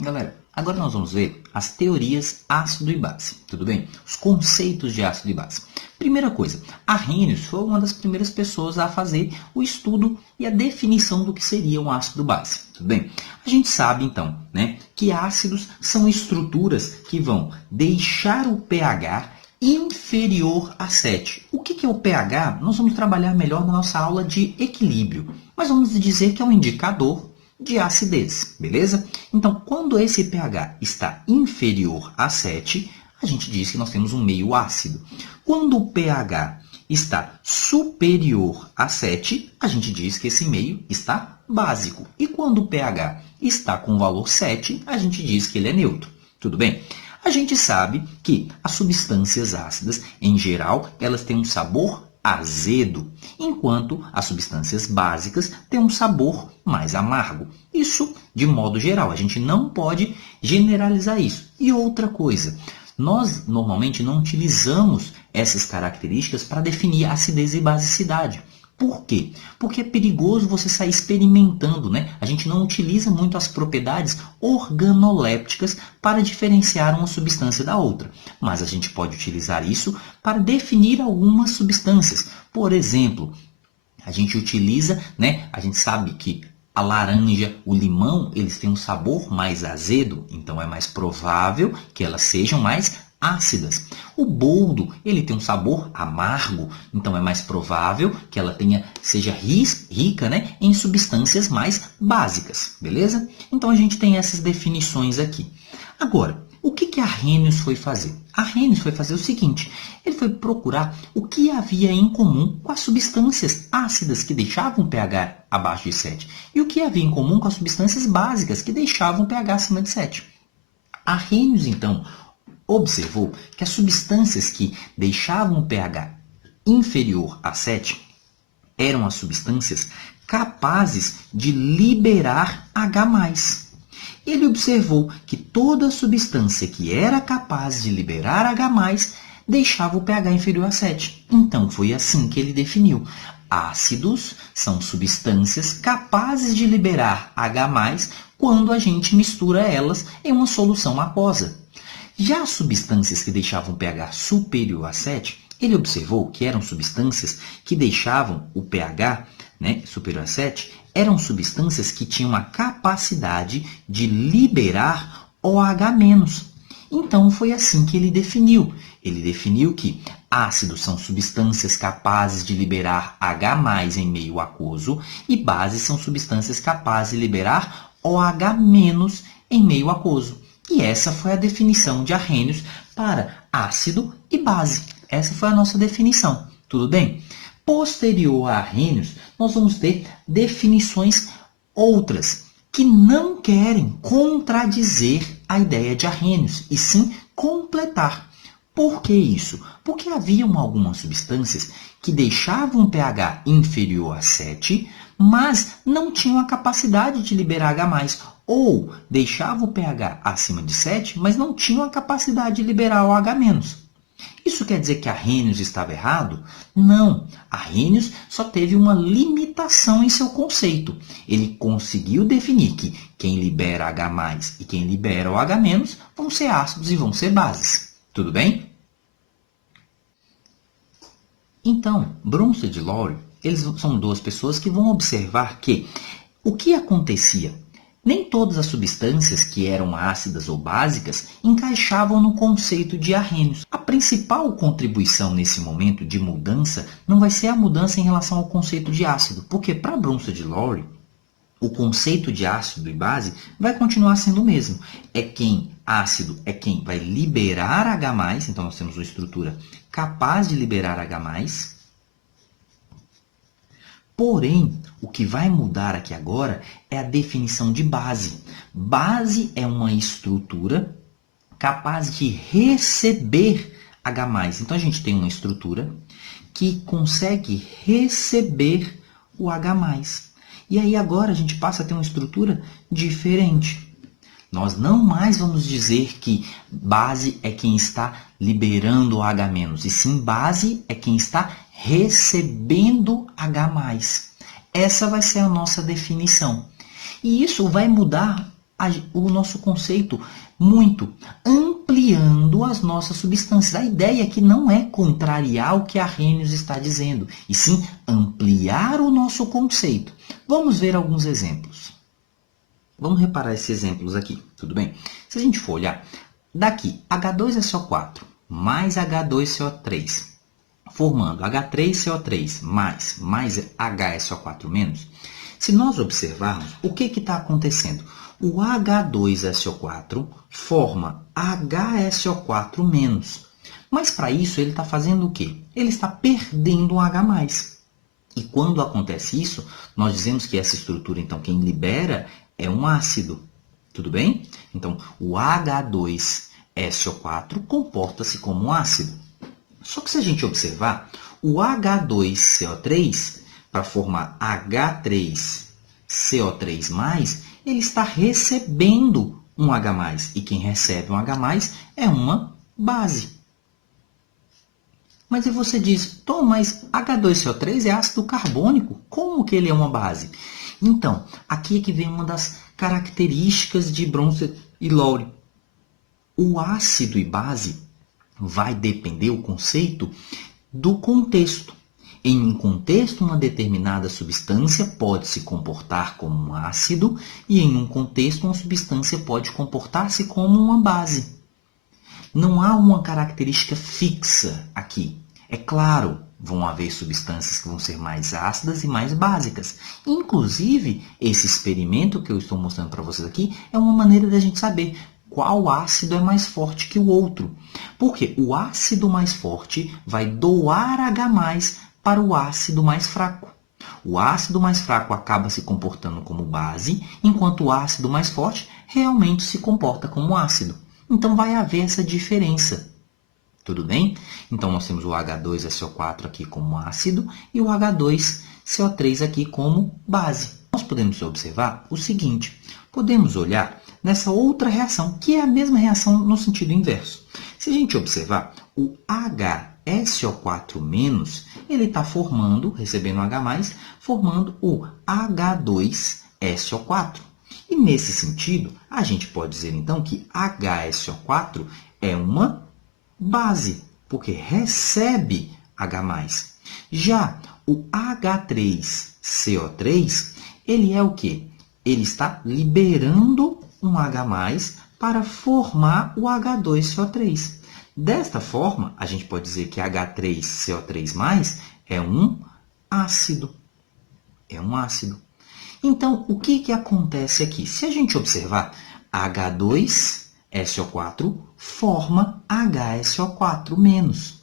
Galera, agora nós vamos ver as teorias ácido e base, tudo bem? Os conceitos de ácido e base. Primeira coisa, Arrhenius foi uma das primeiras pessoas a fazer o estudo e a definição do que seria um ácido base, tudo bem? A gente sabe então, né, que ácidos são estruturas que vão deixar o pH inferior a 7. O que é o pH? Nós vamos trabalhar melhor na nossa aula de equilíbrio, mas vamos dizer que é um indicador de acidez, beleza? Então, quando esse pH está inferior a 7, a gente diz que nós temos um meio ácido. Quando o pH está superior a 7, a gente diz que esse meio está básico. E quando o pH está com o valor 7, a gente diz que ele é neutro. Tudo bem? A gente sabe que as substâncias ácidas, em geral, elas têm um sabor azedo, enquanto as substâncias básicas têm um sabor mais amargo. Isso de modo geral, a gente não pode generalizar isso. E outra coisa, nós normalmente não utilizamos essas características para definir acidez e basicidade. Por quê? Porque é perigoso você sair experimentando, né? A gente não utiliza muito as propriedades organolépticas para diferenciar uma substância da outra. Mas a gente pode utilizar isso para definir algumas substâncias. Por exemplo, a gente utiliza, né? A gente sabe que a laranja, o limão, eles têm um sabor mais azedo, então é mais provável que elas sejam mais ácidas. O boldo, ele tem um sabor amargo, então é mais provável que ela seja rica, né, em substâncias mais básicas, beleza? Então a gente tem essas definições aqui. Agora, o que Arrhenius foi fazer? Arrhenius foi fazer o seguinte, ele foi procurar o que havia em comum com as substâncias ácidas que deixavam o pH abaixo de 7 e o que havia em comum com as substâncias básicas que deixavam o pH acima de 7. Arrhenius, então, observou que as substâncias que deixavam o pH inferior a 7 eram as substâncias capazes de liberar H+. Ele observou que toda substância que era capaz de liberar H+, deixava o pH inferior a 7. Então, foi assim que ele definiu. Ácidos são substâncias capazes de liberar H+, quando a gente mistura elas em uma solução aquosa. Já as substâncias que deixavam o pH superior a 7, ele observou que eram substâncias que deixavam o pH, né, superior a 7, eram substâncias que tinham a capacidade de liberar OH-. Então, foi assim que ele definiu. Ele definiu que ácidos são substâncias capazes de liberar H+ em meio aquoso e bases são substâncias capazes de liberar OH- em meio aquoso. E essa foi a definição de Arrhenius para ácido e base. Essa foi a nossa definição. Tudo bem? Posterior a Arrhenius, nós vamos ter definições outras que não querem contradizer a ideia de Arrhenius, e sim completar. Por que isso? Porque haviam algumas substâncias que deixavam o pH inferior a 7, mas não tinham a capacidade de liberar H+, ou deixavam o pH acima de 7, mas não tinham a capacidade de liberar o H-. Isso quer dizer que Arrhenius estava errado? Não. Arrhenius só teve uma limitação em seu conceito. Ele conseguiu definir que quem libera H+ e quem libera o H- vão ser ácidos e vão ser bases. Tudo bem? Então, Bronsted e Lowry, eles são duas pessoas que vão observar que o que acontecia? Nem todas as substâncias que eram ácidas ou básicas encaixavam no conceito de Arrhenius. A principal contribuição nesse momento de mudança não vai ser a mudança em relação ao conceito de ácido, porque para Bronsted e Lowry, o conceito de ácido e base vai continuar sendo o mesmo. Ácido é quem vai liberar H+, então nós temos uma estrutura capaz de liberar H+. Porém, o que vai mudar aqui agora é a definição de base. Base é uma estrutura capaz de receber H+. Então, a gente tem uma estrutura que consegue receber o H+. E aí, agora, a gente passa a ter uma estrutura diferente. Nós não mais vamos dizer que base é quem está liberando o H-, e sim base é quem está recebendo H+. Essa vai ser a nossa definição. E isso vai mudar o nosso conceito muito, ampliando as nossas substâncias. A ideia aqui não é contrariar o que a Arrhenius está dizendo, e sim ampliar o nosso conceito. Vamos ver alguns exemplos. Vamos reparar esses exemplos aqui, tudo bem? Se a gente for olhar, daqui H2SO4 mais H2CO3, formando H3CO3 mais HSO4-, se nós observarmos, o que está acontecendo? O H2SO4 forma HSO4-, mas para isso ele está fazendo o quê? Ele está perdendo um H+. E quando acontece isso, nós dizemos que essa estrutura, então, quem libera é um ácido. Tudo bem? Então, o H2SO4 comporta-se como um ácido. Só que se a gente observar, o H2CO3, para formar H3CO3+, ele está recebendo um H+. E quem recebe um H+, é uma base. Mas aí você diz, Tom, mas H2CO3 é ácido carbônico. Como que ele é uma base? Então, aqui é que vem uma das características de Bronsted e Lowry. O ácido e base vai depender o conceito do contexto. Em um contexto, uma determinada substância pode se comportar como um ácido e em um contexto, uma substância pode comportar-se como uma base. Não há uma característica fixa aqui. É claro, vão haver substâncias que vão ser mais ácidas e mais básicas. Inclusive, esse experimento que eu estou mostrando para vocês aqui é uma maneira da gente saber qual ácido é mais forte que o outro. Porque o ácido mais forte vai doar H+ para o ácido mais fraco. O ácido mais fraco acaba se comportando como base, enquanto o ácido mais forte realmente se comporta como ácido. Então, vai haver essa diferença. Tudo bem? Então, nós temos o H2SO4 aqui como ácido e o H2CO3 aqui como base. Nós podemos observar o seguinte, podemos olhar nessa outra reação, que é a mesma reação no sentido inverso. Se a gente observar, o HSO4-, ele está formando, recebendo H+, formando o H2SO4. E nesse sentido, a gente pode dizer então que HSO4 é uma base, porque recebe H+. Já o H3CO3, ele é o quê? Ele está liberando um H+ para formar o H2CO3. Desta forma, a gente pode dizer que H3CO3+ é um ácido. É um ácido. Então, o que acontece aqui? Se a gente observar, H2SO4 forma HSO4-.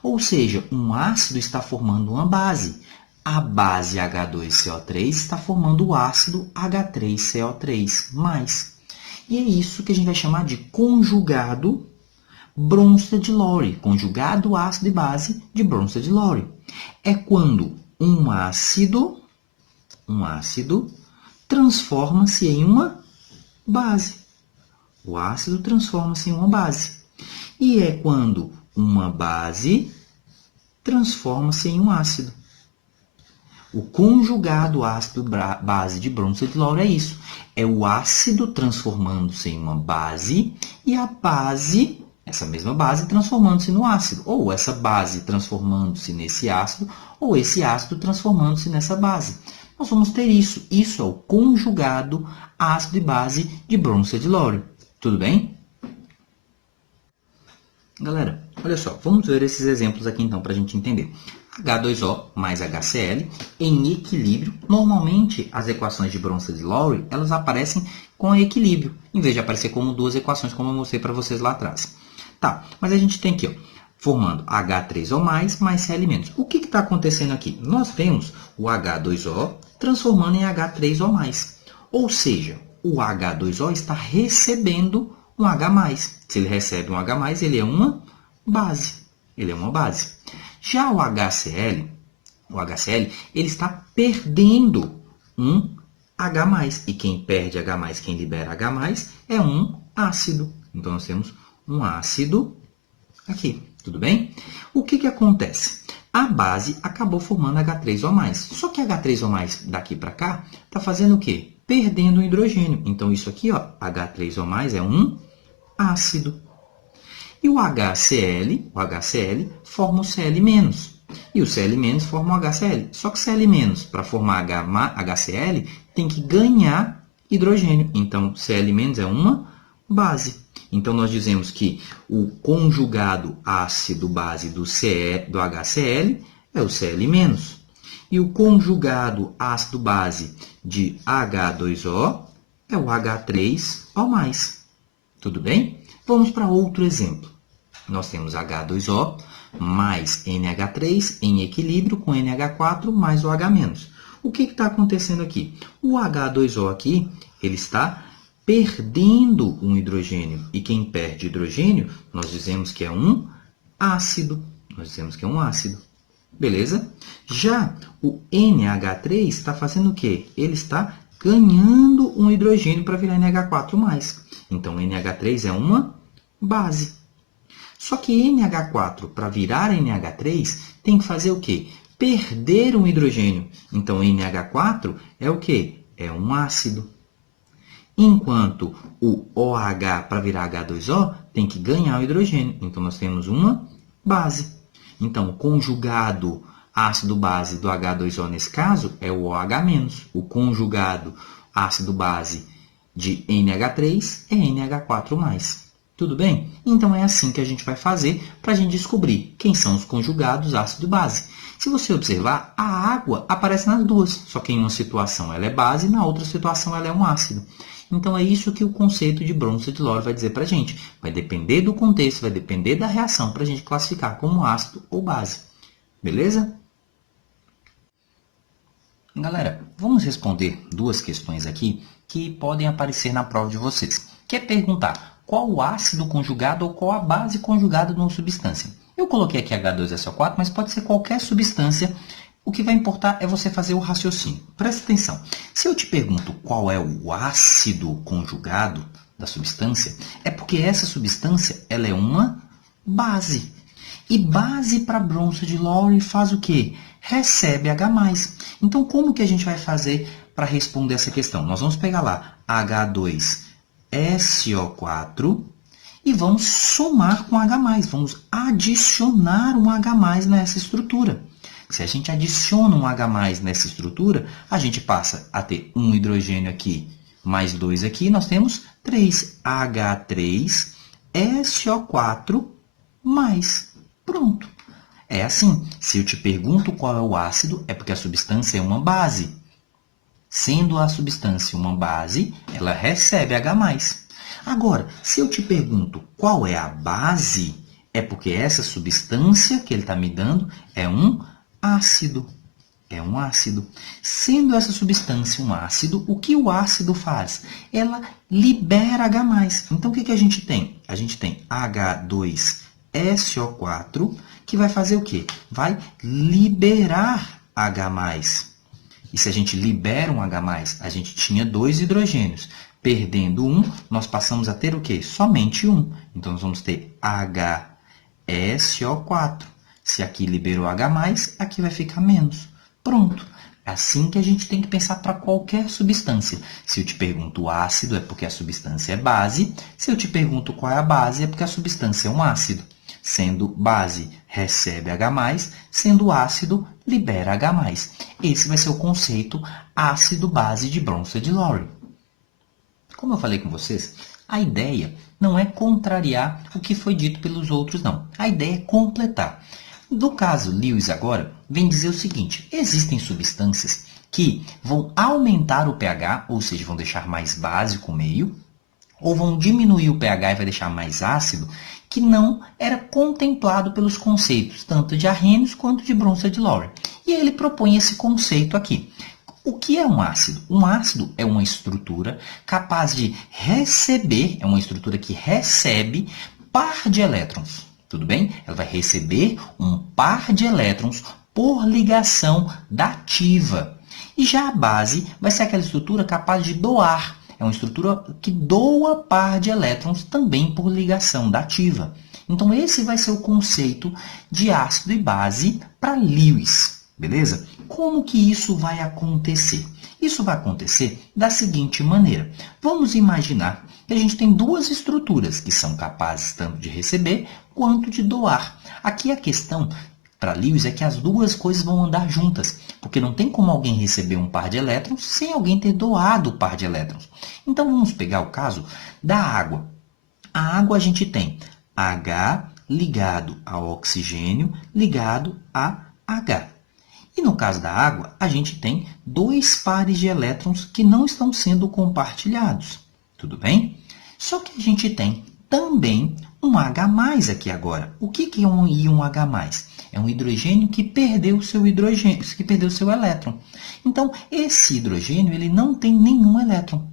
Ou seja, um ácido está formando uma base. A base H2CO3 está formando o ácido H3CO3+. E é isso que a gente vai chamar de conjugado Bronsted-Lowry, conjugado ácido e base de Bronsted-Lowry. É quando um ácido transforma-se em uma base. O ácido transforma-se em uma base. E é quando uma base transforma-se em um ácido. O conjugado ácido-base de Bronsted-Lowry é isso. É o ácido transformando-se em uma base e a base, essa mesma base, transformando-se no ácido. Ou essa base transformando-se nesse ácido, ou esse ácido transformando-se nessa base. Nós vamos ter isso. Isso é o conjugado ácido e base de Bronsted-Lowry. Tudo bem? Galera, olha só. Vamos ver esses exemplos aqui então para a gente entender. H2O mais HCl em equilíbrio. Normalmente, as equações de Bronsted-Lowry, elas aparecem com equilíbrio, em vez de aparecer como duas equações, como eu mostrei para vocês lá atrás. Tá, mas a gente tem aqui, ó, formando H3O+, mais Cl-. O que está acontecendo aqui? Nós temos o H2O transformando em H3O+. Ou seja, o H2O está recebendo um H+. Se ele recebe um H+, ele é uma base. Ele é uma base. Já o HCl, ele está perdendo um H+. E quem perde H+, quem libera H+, é um ácido. Então, nós temos um ácido aqui. Tudo bem? O que acontece? A base acabou formando H3O+. Só que H3O+, daqui para cá, está fazendo o quê? perdendo um hidrogênio. Então, isso aqui, ó, H3O+, é um ácido. E o HCl forma o Cl-. E o Cl- forma o HCl. Só que Cl- para formar HCl, tem que ganhar hidrogênio. Então, Cl- é uma base. Então, nós dizemos que o conjugado ácido-base do HCl é o Cl-. E o conjugado ácido-base de H2O é o H3O+. Tudo bem? Vamos para outro exemplo. Nós temos H2O mais NH3 em equilíbrio com NH4 mais o H-. O que está acontecendo aqui? O H2O aqui, ele está perdendo um hidrogênio. E quem perde hidrogênio, nós dizemos que é um ácido. Beleza? Já o NH3 está fazendo o quê? Ele está ganhando um hidrogênio para virar NH4+. Então, NH3 é uma base. Só que NH4, para virar NH3, tem que fazer o quê? Perder um hidrogênio. Então, NH4 é o quê? É um ácido. Enquanto o OH, para virar H2O, tem que ganhar o hidrogênio. Então, nós temos uma base. Então, o conjugado ácido-base do H2O, nesse caso, é o OH-. O conjugado ácido-base de NH3 é NH4+. Tudo bem? Então, é assim que a gente vai fazer para a gente descobrir quem são os conjugados ácido e base. Se você observar, a água aparece nas duas, só que em uma situação ela é base, na outra situação ela é um ácido. Então, é isso que o conceito de Bronsted-Lowry vai dizer para a gente. Vai depender do contexto, vai depender da reação para a gente classificar como ácido ou base. Beleza? Galera, vamos responder duas questões aqui que podem aparecer na prova de vocês. Que é perguntar qual o ácido conjugado ou qual a base conjugada de uma substância. Eu coloquei aqui H2SO4, mas pode ser qualquer substância. O que vai importar é você fazer o raciocínio. Presta atenção. Se eu te pergunto qual é o ácido conjugado da substância, é porque essa substância ela é uma base. E base para Bronsted-Lowry faz o quê? Recebe H+. Então, como que a gente vai fazer para responder essa questão? Nós vamos pegar lá H2SO4 e vamos somar com H+. Vamos adicionar um H+ nessa estrutura. Se a gente adiciona um H+ nessa estrutura, a gente passa a ter um hidrogênio aqui mais 2 aqui. Nós temos 3 H3SO4+. Pronto. É assim. Se eu te pergunto qual é o ácido, é porque a substância é uma base. Sendo a substância uma base, ela recebe H+. Agora, se eu te pergunto qual é a base, é porque essa substância que ele está me dando é um ácido. É um ácido. Sendo essa substância um ácido, o que o ácido faz? Ela libera H+. Então, o que a gente tem? A gente tem H2SO4, que vai fazer o quê? Vai liberar H+. E se a gente libera um H+, a gente tinha 2 hidrogênios. Perdendo um, nós passamos a ter o quê? Somente um. Então, nós vamos ter HSO4. Se aqui liberou H+, aqui vai ficar menos. Pronto. É assim que a gente tem que pensar para qualquer substância. Se eu te pergunto o ácido, é porque a substância é base. Se eu te pergunto qual é a base, é porque a substância é um ácido. Sendo base, recebe H+, sendo ácido, libera H+. Esse vai ser o conceito ácido-base de Bronsted-Lowry. Como eu falei com vocês, a ideia não é contrariar o que foi dito pelos outros, não. A ideia é completar. No caso Lewis agora, vem dizer o seguinte: existem substâncias que vão aumentar o pH, ou seja, vão deixar mais básico o meio, ou vão diminuir o pH e vai deixar mais ácido, que não era contemplado pelos conceitos, tanto de Arrhenius quanto de Bronsted-Lowry. E ele propõe esse conceito aqui. O que é um ácido? Um ácido é uma estrutura capaz de receber, é uma estrutura que recebe par de elétrons. Tudo bem? Ela vai receber um par de elétrons por ligação dativa. E já a base vai ser aquela estrutura capaz de doar. É uma estrutura que doa par de elétrons também por ligação dativa. Então, esse vai ser o conceito de ácido e base para Lewis. Beleza? Como que isso vai acontecer? Isso vai acontecer da seguinte maneira. Vamos imaginar que a gente tem duas estruturas que são capazes tanto de receber quanto de doar. Aqui a questão para Lewis é que as duas coisas vão andar juntas, porque não tem como alguém receber um par de elétrons sem alguém ter doado o par de elétrons. Então vamos pegar o caso da água. A água a gente tem H ligado ao oxigênio ligado a H. E no caso da água, a gente tem dois pares de elétrons que não estão sendo compartilhados. Tudo bem? Só que a gente tem também um H+ aqui agora. O que é um íon H+? É um hidrogênio que perdeu seu hidrogênio, que perdeu seu elétron. Então, esse hidrogênio ele não tem nenhum elétron.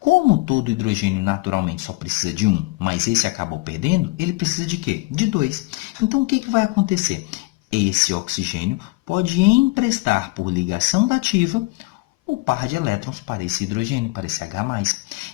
Como todo hidrogênio naturalmente só precisa de um, mas esse acabou perdendo, ele precisa de quê? De dois. Então, o que vai acontecer? Esse oxigênio pode emprestar por ligação dativa o par de elétrons para esse hidrogênio, para esse H+.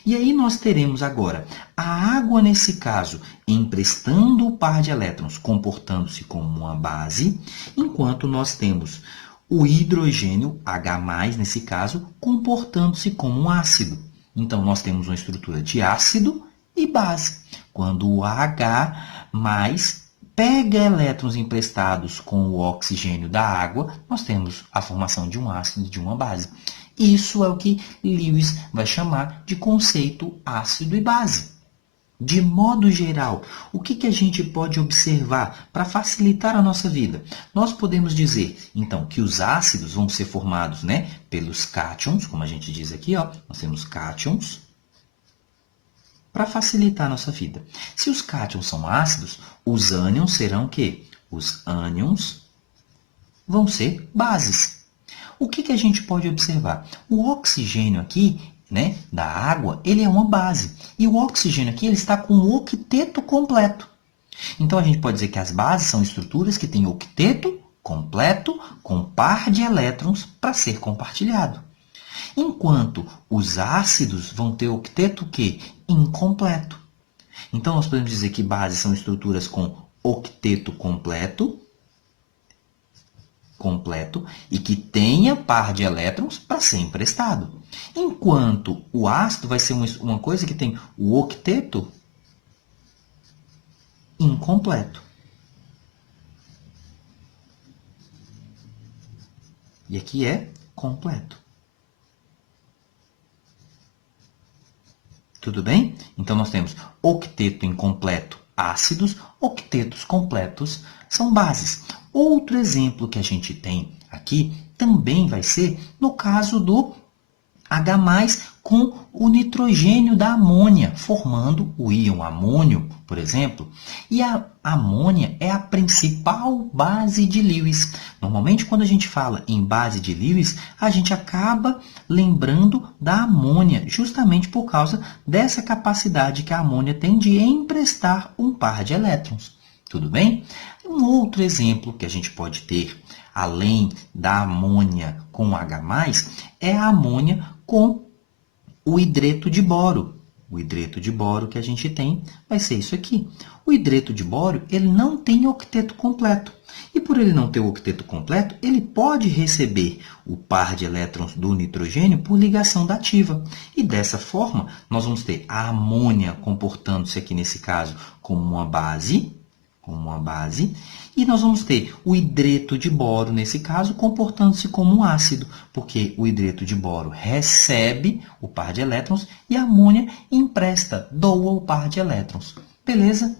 E aí nós teremos agora a água, nesse caso, emprestando o par de elétrons, comportando-se como uma base, enquanto nós temos o hidrogênio, H+, nesse caso, comportando-se como um ácido. Então, nós temos uma estrutura de ácido e base. Quando o H+ pega elétrons emprestados com o oxigênio da água, nós temos a formação de um ácido e de uma base. Isso é o que Lewis vai chamar de conceito ácido e base. De modo geral, o que a gente pode observar para facilitar a nossa vida? Nós podemos dizer, então, que os ácidos vão ser formados, pelos cátions, como a gente diz aqui, nós temos cátions, para facilitar a nossa vida. Se os cátions são ácidos, os ânions serão o quê? Os ânions vão ser bases. O que a gente pode observar? O oxigênio aqui, da água, ele é uma base. E o oxigênio aqui ele está com o octeto completo. Então, a gente pode dizer que as bases são estruturas que têm octeto completo com par de elétrons para ser compartilhado. Enquanto os ácidos vão ter octeto que incompleto. Então, nós podemos dizer que bases são estruturas com octeto completo e que tenha par de elétrons para ser emprestado. Enquanto o ácido vai ser uma coisa que tem o octeto incompleto. E aqui é completo. Tudo bem? Então, nós temos octeto incompleto, ácidos, octetos completos são bases. Outro exemplo que a gente tem aqui também vai ser no caso do H+ com o nitrogênio da amônia, formando o íon amônio, por exemplo. E a amônia é a principal base de Lewis. Normalmente, quando a gente fala em base de Lewis, a gente acaba lembrando da amônia, justamente por causa dessa capacidade que a amônia tem de emprestar um par de elétrons. Tudo bem? Um outro exemplo que a gente pode ter, além da amônia com H+, é a amônia com o hidreto de boro. O hidreto de boro que a gente tem vai ser isso aqui. O hidreto de boro ele não tem octeto completo. E por ele não ter o octeto completo, ele pode receber o par de elétrons do nitrogênio por ligação dativa. E dessa forma, nós vamos ter a amônia comportando-se aqui nesse caso como uma base, e nós vamos ter o hidreto de boro, nesse caso, comportando-se como um ácido, porque o hidreto de boro recebe o par de elétrons e a amônia empresta, doa o par de elétrons. Beleza?